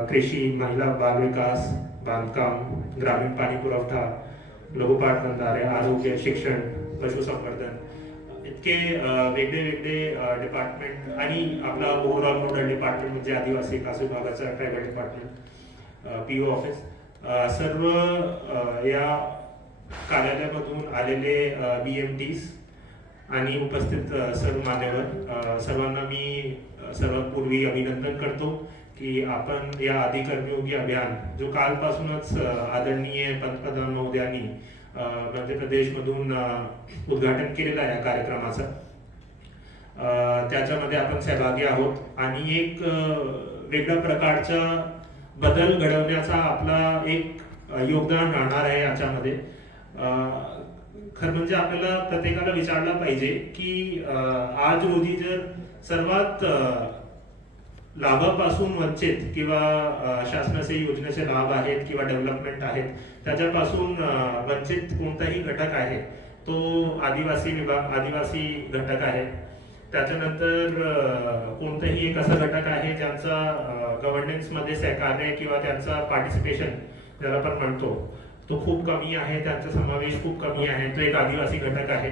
कृषी, महिला बाल विकास, बांधकाम, ग्रामीण पाणी पुरवठा, लघु पाटबंधारे, आरोग्य, शिक्षण, पशुसंवर्धन इतके वेगळे वेगळे डिपार्टमेंट आणि आपला ओव्हरऑल नोडल डिपार्टमेंट म्हणजे आदिवासी विकास विभागाचा ट्रायबल डिपार्टमेंट, पीओ ऑफिस, सर्व या कार्यालयामधून आलेले BMTs आणि उपस्थित सर्व मान्यवर सर्वांना मी सर्वात पूर्वी अभिनंदन करतो की आपण या आदि कर्मयोगी अभियान जो कालपासूनच आदरणीय पंतप्रधान महोदयांनी मध्य प्रदेशमधून उद्घाटन केलेलं आहे या कार्यक्रमाचं, त्याच्यामध्ये आपण सहभागी आहोत आणि एक वेगळ्या प्रकारचा बदल घडवण्याचा आपला एक योगदान राहणार आहे याच्यामध्ये. खरं म्हणजे आपल्याला प्रत्येकाला विचारला पाहिजे की आज रोजी जर सर्वात लाभापासून वंचित किंवा शासनाचे योजनेचे लाभ आहेत किंवा डेव्हलपमेंट आहेत त्याच्यापासून वंचित कोणताही घटक आहे तो आदिवासी घटक आहे. त्याच्यानंतर कोणताही एक असा घटक आहे ज्यांचा गव्हर्नन्स मध्ये सहकार्य किंवा त्यांचा पार्टिसिपेशन ज्याला आपण म्हणतो तो खूप कमी आहे, त्यांचा समावेश खूप कमी आहे, तो एक आदिवासी घटक आहे.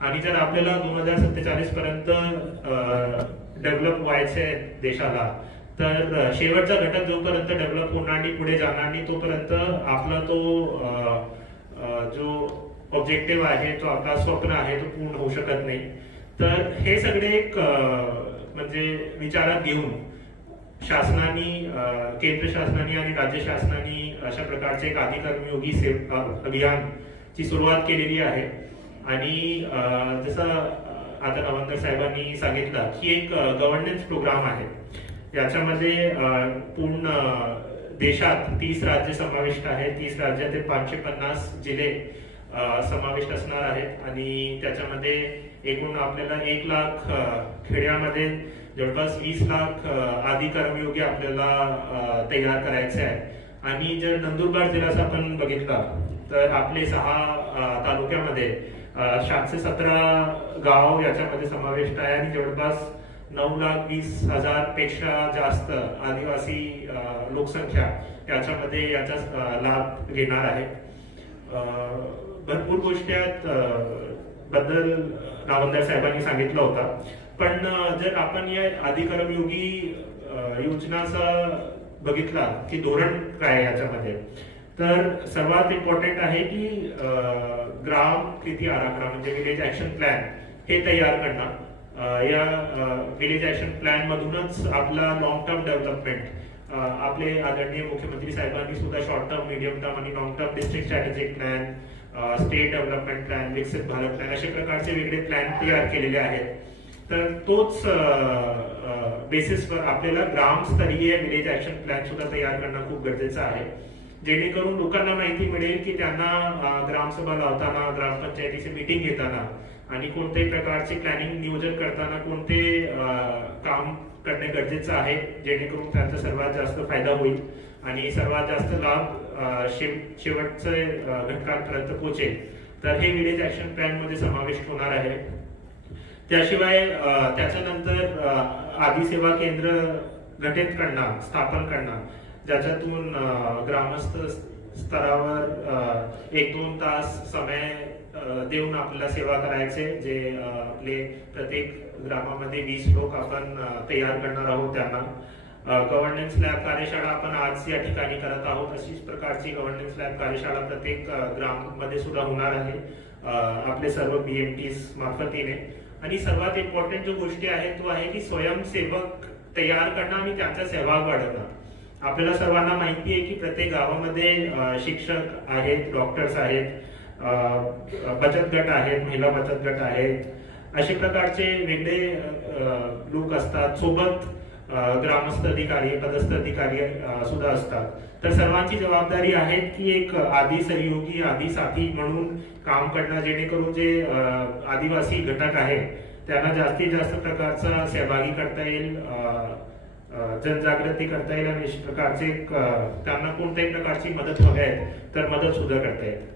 आणि जर आपल्याला 2047 पर्यंत डेव्हलप व्हायचे देशाला तर शेवटचा घटक जोपर्यंत डेव्हलप होणार नाही, पुढे जाणार नाही, तोपर्यंत आपला तो जो ऑब्जेक्टिव्ह आहे, तो आपला स्वप्न आहे, तो पूर्ण होऊ शकत नाही. तर हे सगळे एक म्हणजे विचारात घेऊन शासनाने, केंद्र शासनाने आणि राज्य शासनाने अशा प्रकारचे एक आदि कर्मयोगी अभियानची सुरुवात केलेली आहे. आणि जसं आता नवंदर साहेबांनी सांगितलं की एक गव्हर्नन्स प्रोग्राम आहे, याच्यामध्ये पूर्ण देशात 30 राज्य समाविष्ट आहेत. 30 राज्यातील 550 जिल्हे समाविष्ट असणार आहेत आणि त्याच्यामध्ये एकूण आपल्याला 1 लाख खेड्यामध्ये जवळपास 20 लाख आदि कर्मयोगी आपल्याला तयार करायचे आहे. आणि जर नंदुरबार जिल्ह्याचा आपण बघितला तर आपले 6 तालुक्यामध्ये 717 गाव याच्यामध्ये समाविष्ट आहे आणि जवळपास 9,20,000 पेक्षा जास्त आदिवासी लोकसंख्या याच्यामध्ये याचा लाभ घेणार आहे. भरपूर गोष्टी बद्दल नावंदर साहेबांनी सांगितलं होता, पण जर आपण या आदि कर्मयोगी योजनाचा बघितला की धोरण काय याच्यामध्ये, तर सर्वात इम्पॉर्टंट आहे की ग्राम कृती आराखडा म्हणजे विलेज ऍक्शन प्लॅन हे तयार करणं. या विलेज ऍक्शन प्लॅन मधूनच आपला लॉंग टर्म डेव्हलपमेंट, आपले आदरणीय मुख्यमंत्री साहेबांनी सुद्धा शॉर्ट टर्म, मीडियम टर्म आणि long term district strategic plan, state development plan, विकसित भारत प्लॅन अशा प्रकारचे वेगळे प्लॅन तयार केलेले आहेत. तर तोच बेसिसवर आपल्याला ग्रामस्तरीय विलेज ऍक्शन प्लॅन सुद्धा तयार करणं खूप गरजेचं आहे, जेणेकरून लोकांना माहिती मिळेल की त्यांना ग्रामसभा लावताना, ग्रामपंचायतीची मीटिंग घेताना आणि कोणत्याही प्रकारचे प्लॅनिंग नियोजन करताना कोणते काम करणे गरजेचं आहे, जेणेकरून त्यांचा सर्वात जास्त फायदा होईल आणि सर्वात जास्त लाभ शेवटच्या घटकांपर्यंत पोहोचेल. तर हे विलेज ऍक्शन प्लॅन मध्ये समाविष्ट होणार आहे. त्याशिवाय त्याच्यानंतर आदि सेवा केंद्र गठीत करणं, स्थापन करणं, ज्याच्यातून ग्रामस्थ स्तरावर 1-2 तास समय देऊन आपल्याला सेवा करायचे, जे आपले प्रत्येक ग्रामामध्ये 20 लोक आपण तयार करणार आहोत. त्यांना गव्हर्नन्स लॅब कार्यशाळा आपण आज या ठिकाणी करत आहोत. अशीच प्रकारची गव्हर्नन्स लॅब कार्यशाळा प्रत्येक ग्राममध्ये सुद्धा होणार आहे आपले सर्व BMTs मार्फतीने. आणि सर्वात इम्पॉर्टंट जो गोष्टी आहेत तो आहे की स्वयंसेवक तयार करणं आणि त्यांचा सहभाग वाढवणं. आपल्याला सर्वांना माहिती आहे की प्रत्येक गावामध्ये शिक्षक आहेत, डॉक्टर्स आहेत, बचत गट आहेत, महिला बचत गट आहेत, अशा प्रकारचे वेगळे लोक असतात. सोबत ग्रामस्थ अधिकारी, पदस्थ अधिकारी सुद्धा असतात. तर सर्वांची जबाबदारी आहे की एक आदि सहयोगी, आदि साथी म्हणून काम करणं, जेणेकरून जे आदिवासी घटक आहे त्यांना जास्तीत जास्त प्रकारचा सहभागी करता येईल, जनजागृती करता येईल आणि अशा प्रकारचे त्यांना कोणत्याही प्रकारची मदत हवी आहे तर मदत सुद्धा करता येईल.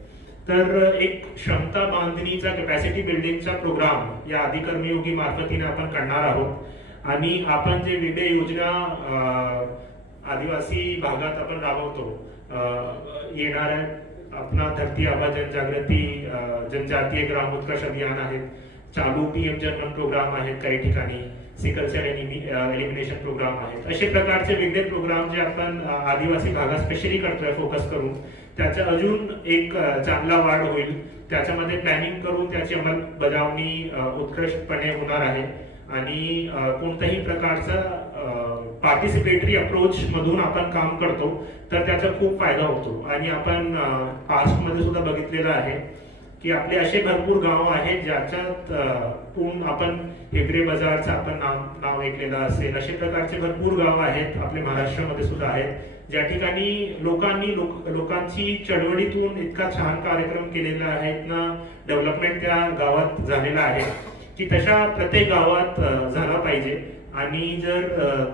तर एक क्षमता बांधणीचा, कॅपॅसिटी बिल्डिंगचा प्रोग्राम या आदि कर्मयोगी मार्फतीने आपण करणार आहोत. आणि आपण जे वेगळे योजना आदिवासी भागात आपण राबवतो, येणाऱ्या अपना धरती आबा जनजागृती जनजातीय ग्राम उत्कर्ष अभियान आहेत, चालू PM जनमन प्रोग्राम आहेत, काही ठिकाणी सिकल सेल एलिमिनेशन प्रोग्राम आहेत. असे प्रकारचे वेगळे प्रोग्राम जे आपण आदिवासी भागात स्पेशली करतोय फोकस करून, त्याचा अजून एक चांगला वाढ होईल. त्याच्यामध्ये प्लॅनिंग करून त्याची अंमलबजावणी उत्कृष्टपणे होणार आहे आणि कोणत्याही प्रकारचा पार्टिसिपेटरी अप्रोच मधून आपण काम करतो तर त्याचा खूप फायदा होतो. आणि आपण पास्ट मध्ये सुद्धा बघितलेलं आहे की आपले असे भरपूर गाव आहेत ज्याच्यात पूर्ण आपण हेगडे बाजारचं आपण नाव ऐकलेलं असेल. असे प्रकारचे भरपूर गाव आहेत आपल्या महाराष्ट्रामध्ये सुद्धा आहेत ज्या ठिकाणी लोकांची चळवळीतून इतका छान कार्यक्रम केलेला आहेत ना, डेव्हलपमेंट त्या गावात झालेला आहे की तशा प्रत्येक गावात झाला पाहिजे. आणि जर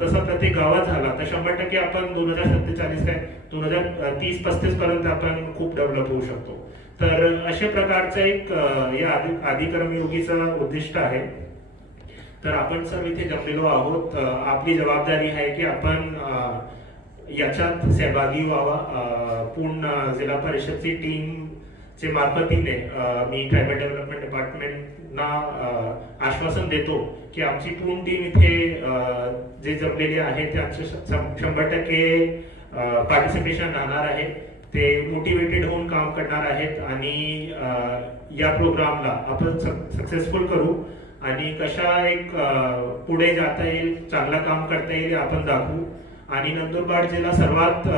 तसा प्रत्येक गावात झाला तर 100% आपण 2047 काय 2030-35 पर्यंत आपण खूप डेव्हलप होऊ शकतो. तर अशा प्रकारचं एक या आदिकर्मयोगीचं उद्दिष्ट आहे. तर आपण सर्व इथे जमलेलो आहोत. आपली जबाबदारी आहे की आपण याच्यात सहभागी व्हावा. पूर्ण जिल्हा परिषदची टीमचे मार्फतीने मी ट्रायबल डेव्हलपमेंट डिपार्टमेंटना आश्वासन देतो की आमची पूर्ण टीम इथे जे जमलेली आहे त्यांचे 100% पार्टिसिपेशन राहणार आहे. ते मोटिवेटेड होऊन काम करणार आहेत आणि या प्रोग्रामला आपण सक्सेसफुल करू आणि कशा एक पुढे जाता येईल, चांगला काम करता येईल आपण दाखवू. आणि नंदुरबार जिल्हा सर्वात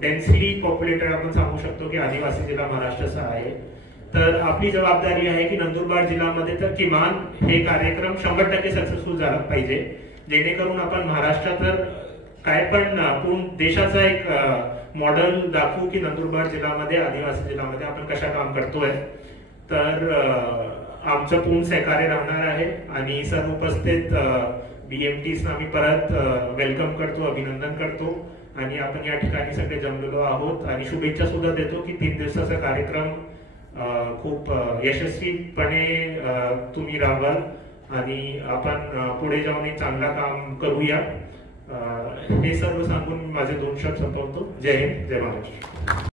डेन्सली पॉप्युलेटेड आपण सांगू शकतो की आदिवासी जिल्हा महाराष्ट्राचा आहे. तर आपली जबाबदारी आहे की नंदुरबार जिल्ह्यामध्ये तर किमान हे कार्यक्रम 100% सक्सेसफुल झाला पाहिजे, जेणेकरून आपण महाराष्ट्रात तर काय पण पूर्ण देशाचा एक मॉडेल दाखवू की नंदुरबार जिल्ह्यामध्ये आदिवासी जिल्ह्यामध्ये आपण कशा काम करतोय. तर आमचं पूर्ण सहकार्य राहणार आहे आणि सर्व उपस्थित BMTs आम्ही परत वेलकम करतो, अभिनंदन करतो आणि आपण या ठिकाणी सगळे जमलेलो आहोत आणि शुभेच्छा सुद्धा देतो की 3 दिवसाचा कार्यक्रम खूप यशस्वीपणे तुम्ही राबवाल आणि आपण पुढे जाऊन एक चांगला काम करूया. हे सर्व सांगून माझे 2 शब्द संपवतो. जय हिंद, जय महाराष्ट्र.